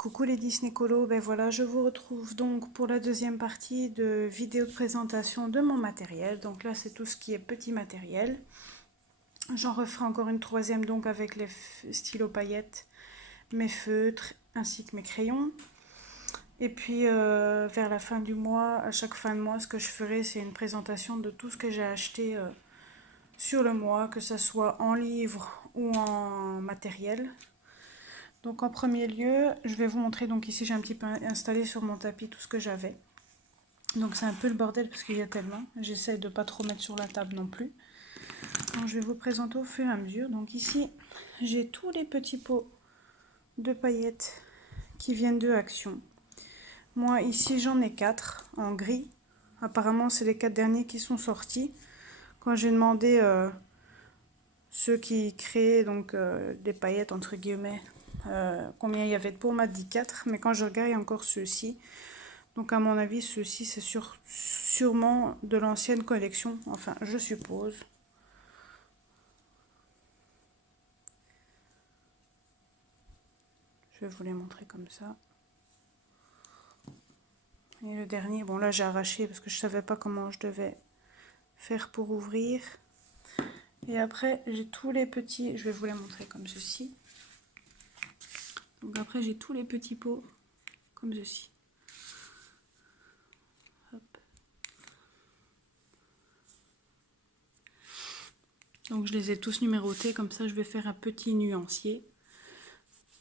Coucou les Disneycolos, ben voilà, je vous retrouve donc pour la deuxième partie de vidéo de présentation de mon matériel. Donc là, c'est tout ce qui est petit matériel. J'en referai encore une troisième donc avec les stylos paillettes, mes feutres ainsi que mes crayons. Et puis vers la fin du mois, à chaque fin de mois, ce que je ferai, c'est une présentation de tout ce que j'ai acheté sur le mois, que ce soit en livre ou en matériel. Donc en premier lieu, je vais vous montrer, donc ici j'ai un petit peu installé sur mon tapis tout ce que j'avais. Donc c'est un peu le bordel parce qu'il y a tellement. J'essaie de pas trop mettre sur la table non plus. Donc je vais vous présenter au fur et à mesure. Donc ici, j'ai tous les petits pots de paillettes qui viennent de Action. Moi ici j'en ai 4 en gris. Apparemment c'est les 4 derniers qui sont sortis. Quand j'ai demandé ceux qui créaient donc des paillettes entre guillemets, combien il y avait de pots, on m'a dit 4, mais quand je regarde il y a encore ceux-ci. Donc à mon avis ceux-ci c'est sûrement de l'ancienne collection, enfin je suppose. Je vais vous les montrer comme ça. Et le dernier, bon là j'ai arraché parce que je savais pas comment je devais faire pour ouvrir. Et après j'ai tous les petits, je vais vous les montrer comme ceci. Donc après j'ai tous les petits pots comme ceci. Hop. Donc je les ai tous numérotés, comme ça je vais faire un petit nuancier.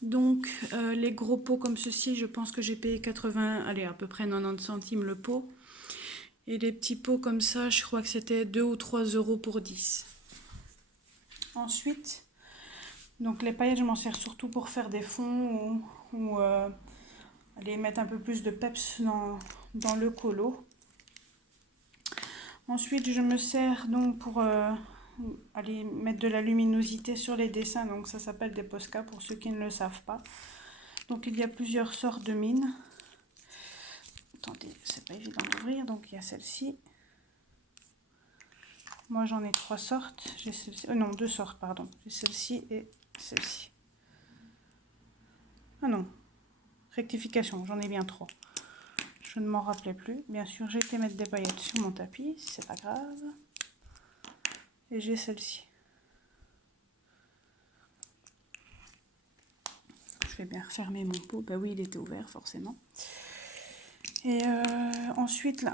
Donc les gros pots comme ceci, je pense que j'ai payé 80, allez à peu près 90 centimes le pot. Et les petits pots comme ça, je crois que c'était 2 ou 3 euros pour 10. Ensuite, donc les paillettes, je m'en sers surtout pour faire des fonds ou aller mettre un peu plus de peps dans le colo. Ensuite, je me sers donc pour aller mettre de la luminosité sur les dessins. Donc ça s'appelle des Posca pour ceux qui ne le savent pas. Donc il y a plusieurs sortes de mines. Attendez, c'est pas évident d'ouvrir. Donc il y a celle-ci. Moi j'en ai 3 sortes. J'ai celle-ci. Non, 2 sortes, pardon. J'ai celle-ci et celle-ci. Ah non, rectification, j'en ai bien 3. Je ne m'en rappelais plus. Bien sûr, j'ai été mettre des paillettes sur mon tapis, c'est pas grave. Et j'ai celle-ci. Je vais bien refermer mon pot. Bah oui, il était ouvert forcément. Et ensuite,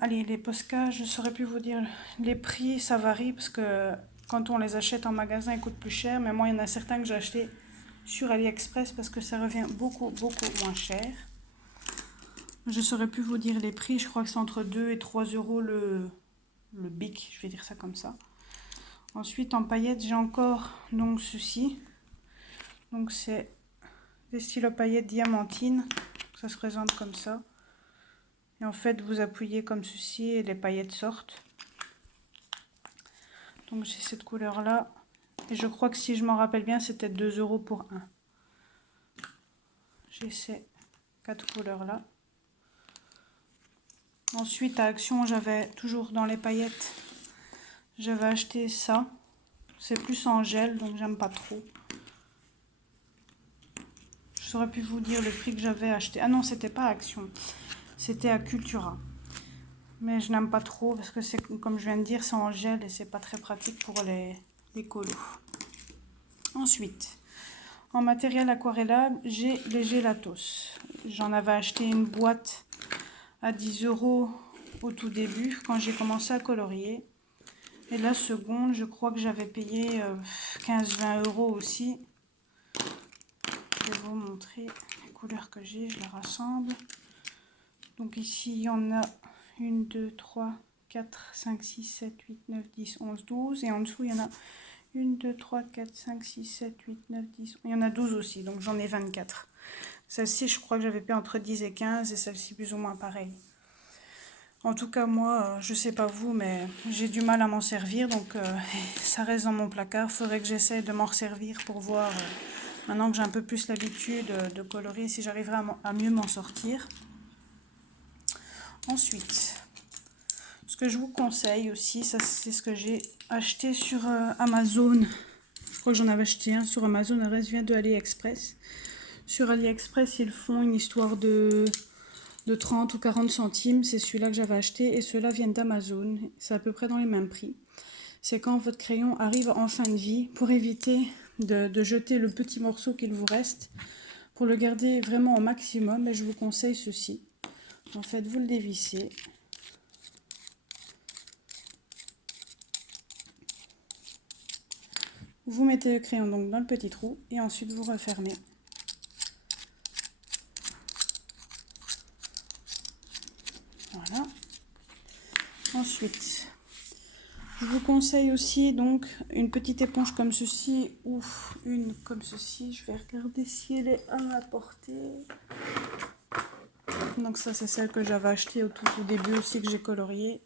allez, les Posca, je ne saurais plus vous dire. Les prix, ça varie parce que quand on les achète en magasin, ils coûtent plus cher. Mais moi, il y en a certains que j'ai achetés sur AliExpress parce que ça revient beaucoup moins cher. Je ne saurais plus vous dire les prix. Je crois que c'est entre 2 et 3 euros le bic, je vais dire ça comme ça. Ensuite, en paillettes, j'ai encore donc ceci. Donc c'est des stylos paillettes diamantines. Ça se présente comme ça. Et en fait, vous appuyez comme ceci et les paillettes sortent. Donc j'ai cette couleur là. Et je crois que si je m'en rappelle bien, c'était 2 euros pour un. J'ai ces 4 couleurs là. Ensuite, à Action, j'avais toujours dans les paillettes, j'avais acheté ça. C'est plus en gel, donc j'aime pas trop. Je saurais plus vous dire le prix que j'avais acheté. Ah non, c'était pas à Action. C'était à Cultura. Mais je n'aime pas trop parce que c'est, comme je viens de dire, c'est en gel et c'est pas très pratique pour les colos. Ensuite, en matériel aquarellable, j'ai les Gelatos. J'en avais acheté une boîte à 10 euros au tout début quand j'ai commencé à colorier. Et la seconde, je crois que j'avais payé 15-20 euros aussi. Je vais vous montrer les couleurs que j'ai, je les rassemble. Donc ici, il y en a 1, 2, 3, 4, 5, 6, 7, 8, 9, 10, 11, 12. Et en dessous, il y en a 1, 2, 3, 4, 5, 6, 7, 8, 9, 10. Il y en a 12 aussi, donc j'en ai 24. Celle-ci, je crois que j'avais payé entre 10 et 15 et celle-ci plus ou moins pareil. En tout cas, moi, je sais pas vous, mais j'ai du mal à m'en servir, donc ça reste dans mon placard. Il faudrait que j'essaie de m'en servir pour voir, maintenant que j'ai un peu plus l'habitude de colorier, si j'arriverai à mieux m'en sortir. Ensuite, ce que je vous conseille aussi, ça c'est ce que j'ai acheté sur Amazon. Je crois que j'en avais acheté un sur Amazon, le reste vient de AliExpress. Sur AliExpress, ils font une histoire de 30 ou 40 centimes. C'est celui-là que j'avais acheté et ceux-là viennent d'Amazon. C'est à peu près dans les mêmes prix. C'est quand votre crayon arrive en fin de vie, pour éviter de jeter le petit morceau qu'il vous reste, pour le garder vraiment au maximum, et je vous conseille ceci. En fait, vous le dévissez. Vous mettez le crayon donc dans le petit trou et ensuite vous refermez. Voilà. Ensuite, je vous conseille aussi donc une petite éponge comme ceci ou une comme ceci. Je vais regarder si elle est à ma portée. Donc ça c'est celle que j'avais achetée au tout début aussi, que j'ai coloriée.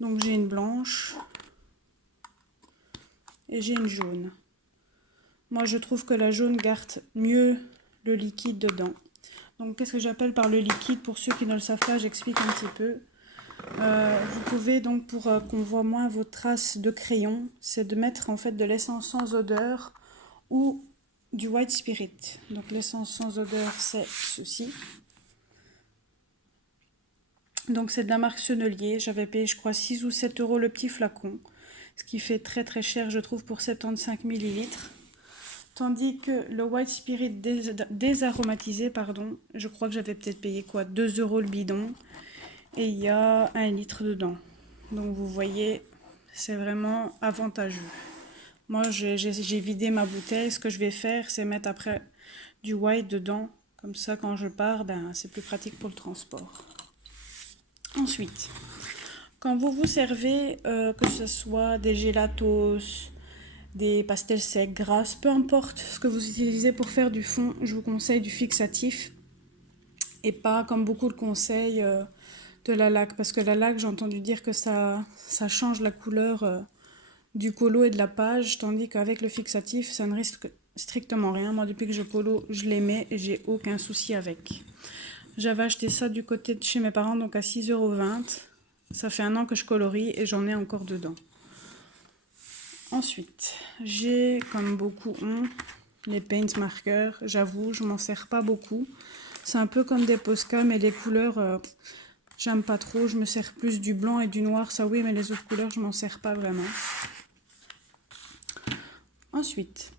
Donc j'ai une blanche et j'ai une jaune. Moi je trouve que la jaune garde mieux le liquide dedans. Donc qu'est-ce que j'appelle par le liquide? Pour ceux qui ne le savent pas, j'explique un petit peu. Vous pouvez donc, pour qu'on voit moins vos traces de crayon, c'est de mettre en fait de l'essence sans odeur ou du white spirit. Donc l'essence sans odeur, c'est ceci. Donc c'est de la marque Sennelier. J'avais payé je crois 6 ou 7 euros le petit flacon, ce qui fait très très cher je trouve pour 75 ml. Tandis que le white spirit désaromatisé, pardon, je crois que j'avais peut-être payé quoi, 2 euros le bidon. Et il y a 1 litre dedans. Donc vous voyez, c'est vraiment avantageux. Moi j'ai vidé ma bouteille. Ce que je vais faire, c'est mettre après du white dedans. Comme ça quand je pars, ben, c'est plus pratique pour le transport. Ensuite, quand vous vous servez, que ce soit des gelatos, des pastels secs, grasses, peu importe ce que vous utilisez pour faire du fond, je vous conseille du fixatif. Et pas comme beaucoup le conseillent de la laque, parce que la laque, j'ai entendu dire que ça change la couleur du colo et de la page, tandis qu'avec le fixatif, ça ne risque strictement rien. Moi, depuis que je colo, je les mets et j'ai aucun souci avec. J'avais acheté ça du côté de chez mes parents, donc à 6,20 €. Ça fait 1 an que je colorie et j'en ai encore dedans. Ensuite, j'ai, comme beaucoup ont, les paint markers. J'avoue, je m'en sers pas beaucoup. C'est un peu comme des Posca, mais les couleurs, j'aime pas trop. Je me sers plus du blanc et du noir, ça oui, mais les autres couleurs, je m'en sers pas vraiment. Ensuite,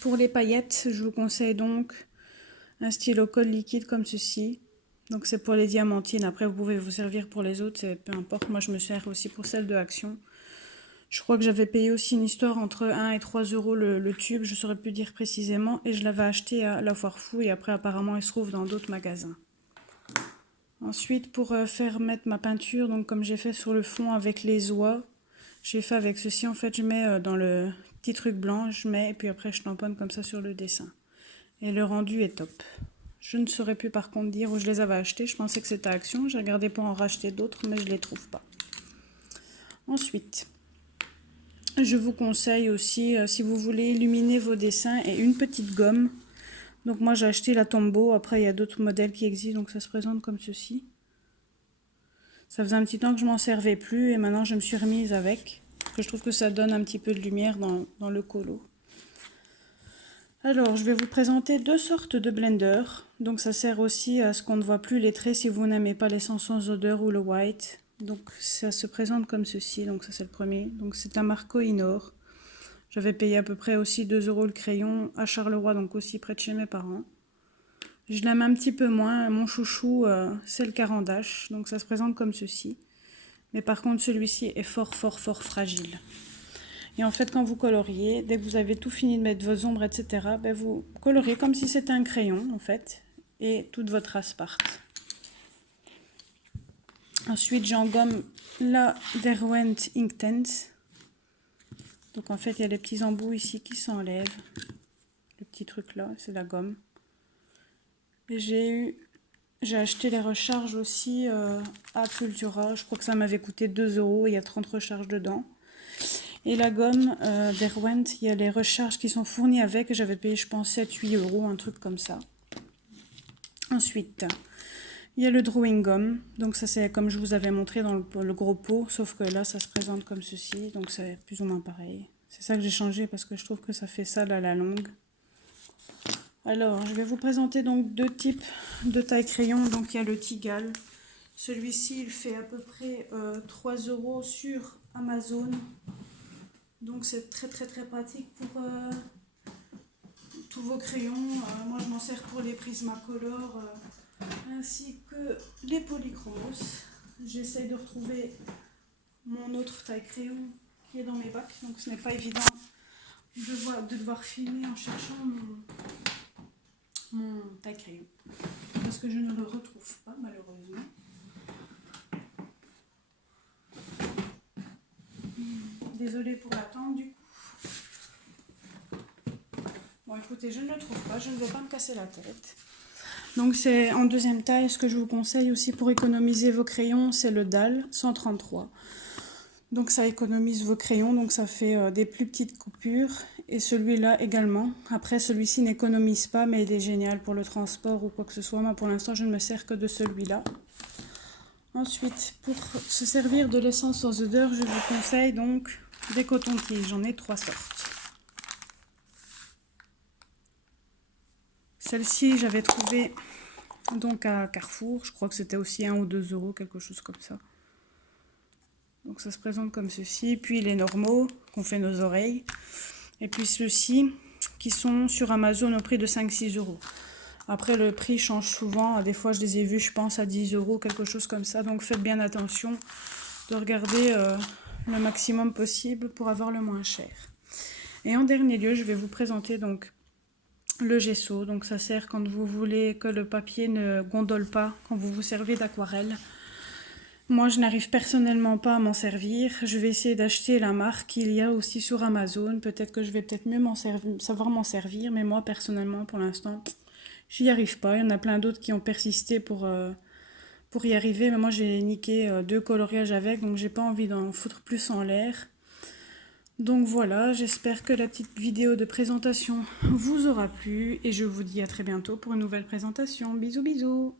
pour les paillettes, je vous conseille donc un stylo colle liquide comme ceci. Donc c'est pour les diamantines. Après, vous pouvez vous servir pour les autres, peu importe. Moi, je me sers aussi pour celle de Action. Je crois que j'avais payé aussi une histoire entre 1 et 3 euros le tube, je ne saurais plus dire précisément. Et je l'avais acheté à la Foire Fou et après apparemment il se trouve dans d'autres magasins. Ensuite, pour faire mettre ma peinture, donc comme j'ai fait sur le fond avec les oies, j'ai fait avec ceci. En fait, je mets dans le petit truc blanc, je mets et puis après je tamponne comme ça sur le dessin. Et le rendu est top. Je ne saurais plus par contre dire où je les avais achetés. Je pensais que c'était Action. J'ai regardé pour en racheter d'autres, mais je ne les trouve pas. Ensuite, je vous conseille aussi, si vous voulez illuminer vos dessins, et une petite gomme. Donc moi j'ai acheté la Tombow. Après il y a d'autres modèles qui existent, donc ça se présente comme ceci. Ça faisait un petit temps que je m'en servais plus et maintenant je me suis remise avec. Parce que je trouve que ça donne un petit peu de lumière dans le colo. Alors je vais vous présenter deux sortes de blenders. Donc ça sert aussi à ce qu'on ne voit plus les traits si vous n'aimez pas l'essence sans odeur ou le white. Donc ça se présente comme ceci. Donc ça c'est le premier. Donc c'est la marque Kohinoor. J'avais payé à peu près aussi 2 euros le crayon à Charleroi, donc aussi près de chez mes parents. Je l'aime un petit peu moins. Mon chouchou, c'est le Caran d'Ache. Donc ça se présente comme ceci. Mais par contre, celui-ci est fort fragile. Et en fait, quand vous coloriez, dès que vous avez tout fini de mettre vos ombres, etc., ben vous coloriez comme si c'était un crayon, en fait. Et toute votre trace part. Ensuite, j'engomme la Derwent Inktense. Donc en fait, il y a les petits embouts ici qui s'enlèvent. Le petit truc là, c'est la gomme. J'ai acheté les recharges aussi à Cultura. Je crois que ça m'avait coûté 2 euros. Il y a 30 recharges dedans. Et la gomme Derwent, il y a les recharges qui sont fournies avec. J'avais payé, je pense, 7-8 euros, un truc comme ça. Ensuite, il y a le drawing gum. Donc ça, c'est comme je vous avais montré dans le gros pot. Sauf que là, ça se présente comme ceci. Donc c'est plus ou moins pareil. C'est ça que j'ai changé parce que je trouve que ça fait sale à la longue. Alors, je vais vous présenter donc deux types de taille crayon. Donc, il y a le Tigal. Celui-ci, il fait à peu près 3 € sur Amazon. Donc, c'est très pratique pour tous vos crayons. Moi, je m'en sers pour les Prismacolor ainsi que les Polychromos. J'essaye de retrouver mon autre taille crayon qui est dans mes bacs. Donc, ce n'est pas évident de devoir filmer en cherchant mon taille crayon parce que je ne le retrouve pas malheureusement. Désolée pour l'attente du coup. Bon écoutez, je ne le trouve pas, je ne vais pas me casser la tête. Donc c'est en deuxième taille. Ce que je vous conseille aussi pour économiser vos crayons, c'est le DAL 133. Donc ça économise vos crayons, donc ça fait des plus petites coupures. Et celui-là également. Après, celui-ci n'économise pas, mais il est génial pour le transport ou quoi que ce soit. Moi, pour l'instant, je ne me sers que de celui-là. Ensuite, pour se servir de l'essence sans odeur, je vous conseille donc des cotons-tiges. J'en ai 3 sortes. Celle-ci, j'avais trouvé donc à Carrefour. Je crois que c'était aussi 1 ou 2 €, quelque chose comme ça. Donc ça se présente comme ceci. Puis les normaux qu'on fait nos oreilles. Et puis ceux-ci qui sont sur Amazon au prix de 5-6 €. Après, le prix change souvent. Des fois, je les ai vus, je pense, à 10 €, quelque chose comme ça. Donc, faites bien attention de regarder le maximum possible pour avoir le moins cher. Et en dernier lieu, je vais vous présenter donc le gesso. Donc, ça sert quand vous voulez que le papier ne gondole pas, quand vous vous servez d'aquarelle. Moi, je n'arrive personnellement pas à m'en servir. Je vais essayer d'acheter la marque qu'il y a aussi sur Amazon. Peut-être que je vais mieux savoir m'en servir. Mais moi, personnellement, pour l'instant, j'y arrive pas. Il y en a plein d'autres qui ont persisté pour y arriver. Mais moi, j'ai niqué 2 coloriages avec. Donc, j'ai pas envie d'en foutre plus en l'air. Donc voilà, j'espère que la petite vidéo de présentation vous aura plu. Et je vous dis à très bientôt pour une nouvelle présentation. Bisous, bisous!